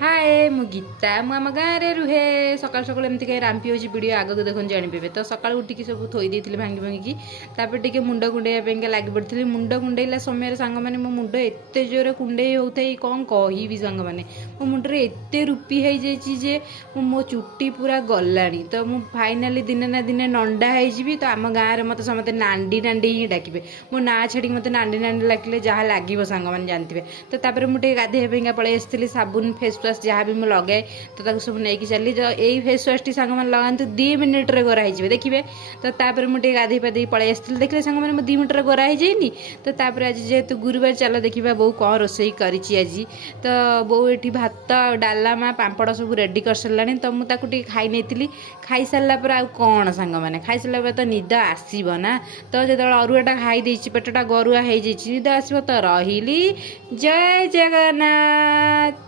हाय मु गीता मु आम गाँव में रुहे सकाल सकाल एमती कहीं रांपी हो वीडियो आगे देखो जापे तो सकाल उठिकी सब थोई देती भांगी भांगी तापर टे मुंड कुंडे लगी पड़ी मुंड कुंडेला समय सांग मैंने मो मुंड एत जोर कुंडे होता कौन कह सांग मैंने मो मुंडे एत रूपी हो जाए मो चुट्टी पूरा गलानी तो मु फाइनाली दिने ना दिने नंडा हो तो आम गाँव में मत समस्त नांडी नांडी ही डाके मो ना छाड़ी मत नांडी नांडी डाकिले जहाँ लगे सांग मैंने जानते तो तापर मुझे गाधे पलि आसती साबुन फेस वाश जहाँ भी मुझे लगाए तो सब नहीं चली तो यही फेस वाश टी सांग मैंने लगाते 2 मिनिट्रे गोरा हो देखिए तो तापर मुझे गाधे पाधे पलि आसती देखिए सांग मैंने 2 मिनिट्रे गोरा हो जाइनी तो तापर आज जेहेतु गुरुवार चल देखा बो कौन रोसई करी आज तो बो ये भात डालमा पापड़ सब रेडी कर सारे तो मुझे खाई नहीं खाई सारा पर आउ कौन सांग मैंने खाई सारा पर तो निद आसब ना तो जो अरुआटा खाई पेटटा गरुआ हो निद आसब तो रही जय जगन्नाथ।